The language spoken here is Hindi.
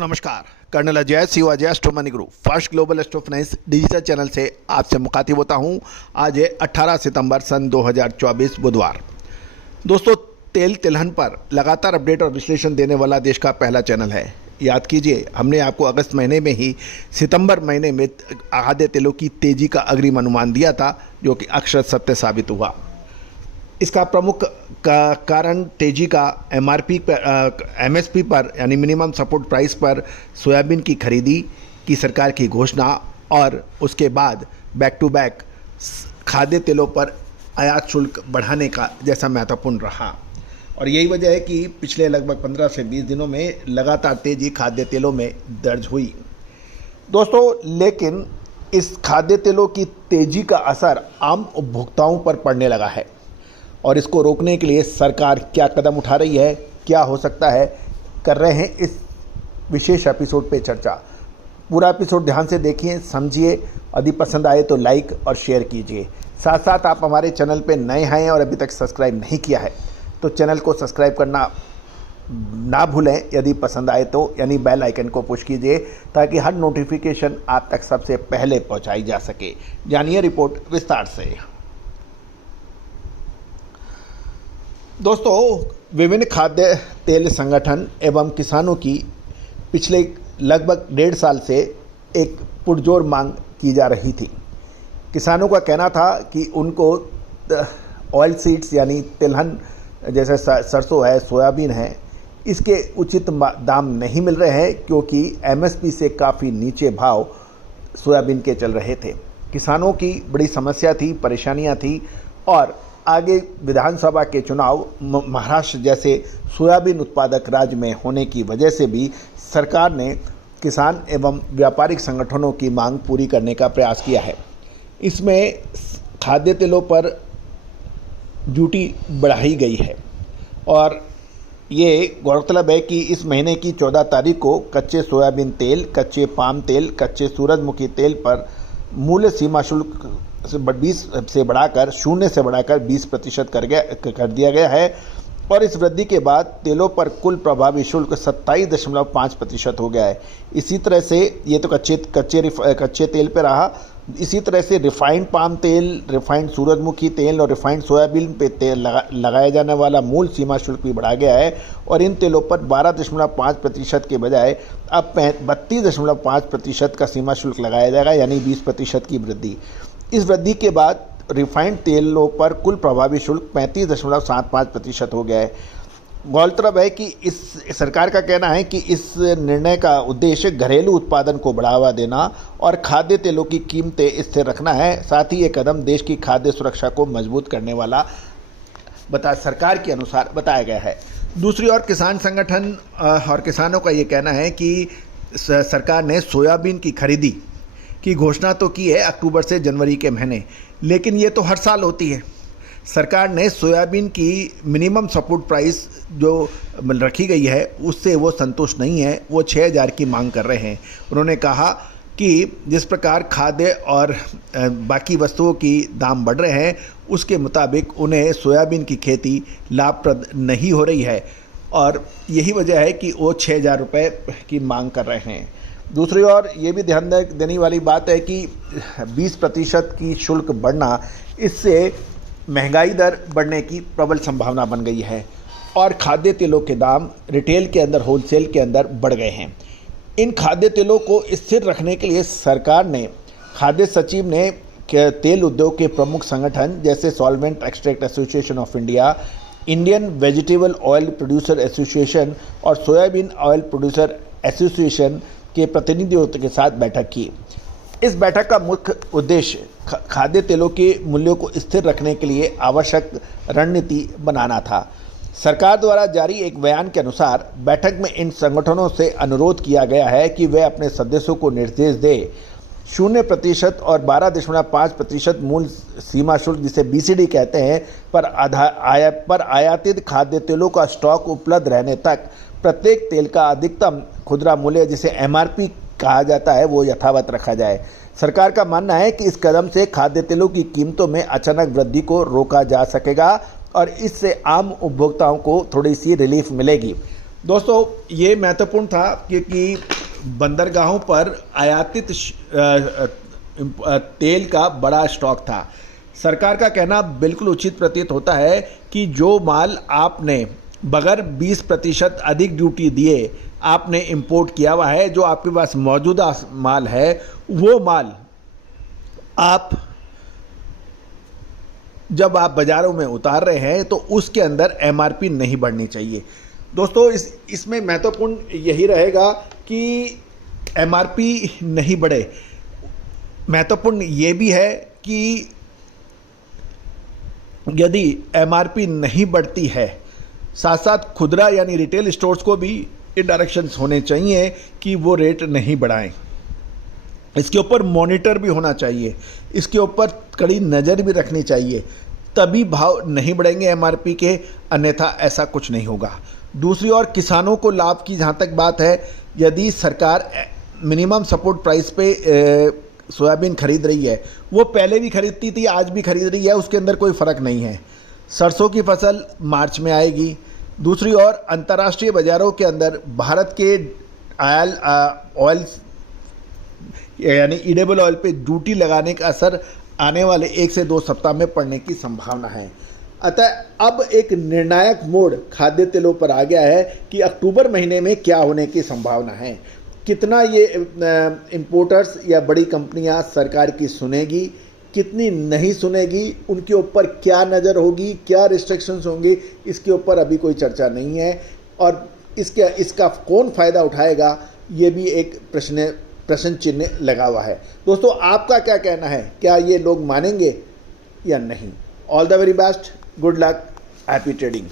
नमस्कार, colonel Ajay Shivaji astro money guru first global astro finance digital channel से आपसे मुखातिब होता हूं। आज है 18 सितंबर सन 2024 बुधवार। दोस्तों, तेल तिलहन पर लगातार अपडेट और विश्लेषण देने वाला देश का पहला चैनल है। याद कीजिए, हमने आपको अगस्त महीने में ही सितंबर महीने में खाद्य तेलों की तेजी का अग्रिम अनुमान दिया था, जो कि अक्षर सत्य साबित हुआ। इसका प्रमुख कारण तेजी का एमआरपी पर एमएसपी पर यानी मिनिमम सपोर्ट प्राइस पर सोयाबीन की खरीदी की सरकार की घोषणा और उसके बाद बैक टू बैक खाद्य तेलों पर आयात शुल्क बढ़ाने का जैसा महत्वपूर्ण रहा। और यही वजह है कि पिछले लगभग 15 से 20 दिनों में लगातार तेजी खाद्य तेलों में दर्ज हुई। दोस्तों, लेकिन इस खाद्य तेलों की तेजी का असर आम उपभोक्ताओं पर पड़ने लगा है और इसको रोकने के लिए सरकार क्या कदम उठा रही है, क्या हो सकता है, कर रहे हैं इस विशेष एपिसोड पे चर्चा। पूरा एपिसोड ध्यान से देखिए, समझिए। यदि पसंद आए तो लाइक और शेयर कीजिए। साथ साथ आप हमारे चैनल पे नए हैं और अभी तक सब्सक्राइब नहीं किया है तो चैनल को सब्सक्राइब करना ना भूलें। यदि पसंद आए तो यानी बेल आइकन को पुश कीजिए ताकि हर नोटिफिकेशन आप तक सबसे पहले पहुँचाई जा सके। जानिए रिपोर्ट विस्तार से। दोस्तों, विभिन्न खाद्य तेल संगठन एवं किसानों की पिछले लगभग 1.5 साल से एक पुरजोर मांग की जा रही थी। किसानों का कहना था कि उनको ऑयल सीड्स यानी तिलहन जैसे सरसों है, सोयाबीन है, इसके उचित दाम नहीं मिल रहे हैं क्योंकि एमएसपी से काफ़ी नीचे भाव सोयाबीन के चल रहे थे। किसानों की बड़ी समस्या थी, परेशानियां थी और आगे विधानसभा के चुनाव महाराष्ट्र जैसे सोयाबीन उत्पादक राज्य में होने की वजह से भी सरकार ने किसान एवं व्यापारिक संगठनों की मांग पूरी करने का प्रयास किया है। इसमें खाद्य तेलों पर ड्यूटी बढ़ाई गई है और ये गौरतलब है कि इस महीने की 14 तारीख को कच्चे सोयाबीन तेल, कच्चे पाम तेल, कच्चे सूरजमुखी तेल पर मूल्य सीमा शुल्क 20 से बढ़ाकर 20% कर दिया गया है और इस वृद्धि के बाद तेलों पर कुल प्रभावी शुल्क 27.5% हो गया है। इसी तरह से ये तो कच्चे तेल पे रहा। इसी तरह से रिफाइंड पाम तेल, रिफाइंड सूरजमुखी तेल और रिफाइंड सोयाबीन पे तेल लगाया जाने वाला मूल सीमा शुल्क भी बढ़ा गया है और इन तेलों पर 12.5% के बजाय अब 32.5% का सीमा शुल्क लगाया जाएगा, यानी 20% की वृद्धि। इस वृद्धि के बाद रिफाइंड तेलों पर कुल प्रभावी शुल्क 35.75% हो गया है। गौरतलब है कि इस सरकार का कहना है कि इस निर्णय का उद्देश्य घरेलू उत्पादन को बढ़ावा देना और खाद्य तेलों की कीमतें स्थिर रखना है। साथ ही ये कदम देश की खाद्य सुरक्षा को मजबूत करने वाला सरकार के अनुसार बताया गया है। दूसरी ओर किसान संगठन और किसानों का ये कहना है कि सरकार ने सोयाबीन की खरीदी की घोषणा तो की है अक्टूबर से जनवरी के महीने, लेकिन ये तो हर साल होती है। सरकार ने सोयाबीन की मिनिमम सपोर्ट प्राइस जो रखी गई है उससे वो संतुष्ट नहीं है, वो 6000 की मांग कर रहे हैं। उन्होंने कहा कि जिस प्रकार खाद्य और बाकी वस्तुओं की दाम बढ़ रहे हैं उसके मुताबिक उन्हें सोयाबीन की खेती लाभप्रद नहीं हो रही है और यही वजह है कि वो 6000 रुपये की मांग कर रहे हैं। दूसरी ओर ये भी ध्यान देने वाली बात है कि 20% की शुल्क बढ़ना, इससे महंगाई दर बढ़ने की प्रबल संभावना बन गई है और खाद्य तेलों के दाम रिटेल के अंदर, होलसेल के अंदर बढ़ गए हैं। इन खाद्य तेलों को स्थिर रखने के लिए सरकार ने, खाद्य सचिव ने तेल उद्योग के प्रमुख संगठन जैसे solvent extract association of India, Indian vegetable oil producer association और सोयाबीन ऑयल प्रोड्यूसर एसोसिएशन के प्रतिनिधियों के साथ बैठक की। इस बैठक का मुख्य उद्देश्य खाद्य तेलों के मूल्यों को स्थिर रखने के लिए आवश्यक रणनीति बनाना था। सरकार द्वारा जारी एक बयान के अनुसार बैठक में इन संगठनों से अनुरोध किया गया है कि वे अपने सदस्यों को निर्देश दें 0% और 12.5% मूल सीमा शुल्क, जिसे BCD कहते हैं, पर आयातित खाद्य तेलों का स्टॉक उपलब्ध रहने तक प्रत्येक तेल का अधिकतम खुदरा मूल्य, जिसे MRP कहा जाता है, वो यथावत रखा जाए। सरकार का मानना है कि इस कदम से खाद्य तेलों की कीमतों में अचानक वृद्धि को रोका जा सकेगा और इससे आम उपभोक्ताओं को थोड़ी सी रिलीफ मिलेगी। दोस्तों ये महत्वपूर्ण था क्योंकि बंदरगाहों पर आयातित तेल का बड़ा स्टॉक था। सरकार का कहना बिल्कुल उचित प्रतीत होता है कि जो माल आपने बगैर 20% अधिक ड्यूटी दिए आपने इंपोर्ट किया हुआ है, जो आपके पास मौजूदा माल है, वो माल आप जब आप बाज़ारों में उतार रहे हैं तो उसके अंदर एमआरपी नहीं बढ़नी चाहिए। दोस्तों इसमें महत्वपूर्ण यही रहेगा कि एमआरपी नहीं बढ़े। महत्वपूर्ण ये भी है कि यदि एमआरपी नहीं बढ़ती है, साथ साथ खुदरा यानी रिटेल स्टोर्स को भी ये डायरेक्शंस होने चाहिए कि वो रेट नहीं बढ़ाएं। इसके ऊपर मॉनिटर भी होना चाहिए, इसके ऊपर कड़ी नज़र भी रखनी चाहिए, तभी भाव नहीं बढ़ेंगे एमआरपी के, अन्यथा ऐसा कुछ नहीं होगा। दूसरी ओर किसानों को लाभ की जहाँ तक बात है, यदि सरकार मिनिमम सपोर्ट प्राइस पे सोयाबीन खरीद रही है, वो पहले भी खरीदती थी, आज भी खरीद रही है, उसके अंदर कोई फ़र्क नहीं है। सरसों की फसल मार्च में आएगी। दूसरी ओर अंतर्राष्ट्रीय बाज़ारों के अंदर भारत के ऑयल यानी ईडेबल ऑयल पे ड्यूटी लगाने का असर आने वाले 1 से 2 सप्ताह में पड़ने की संभावना है। अतः अब एक निर्णायक मोड़ खाद्य तेलों पर आ गया है कि अक्टूबर महीने में क्या होने की संभावना है। कितना ये इंपोर्टर्स या बड़ी कंपनियां सरकार की सुनेगी, कितनी नहीं सुनेगी, उनके ऊपर क्या नज़र होगी, क्या रिस्ट्रिक्शंस होंगी, इसके ऊपर अभी कोई चर्चा नहीं है। और इसका कौन फ़ायदा उठाएगा, ये भी एक प्रश्न चिन्ह लगा हुआ है। दोस्तों आपका क्या कहना है, क्या ये लोग मानेंगे या नहीं? All the very best, good luck, happy trading.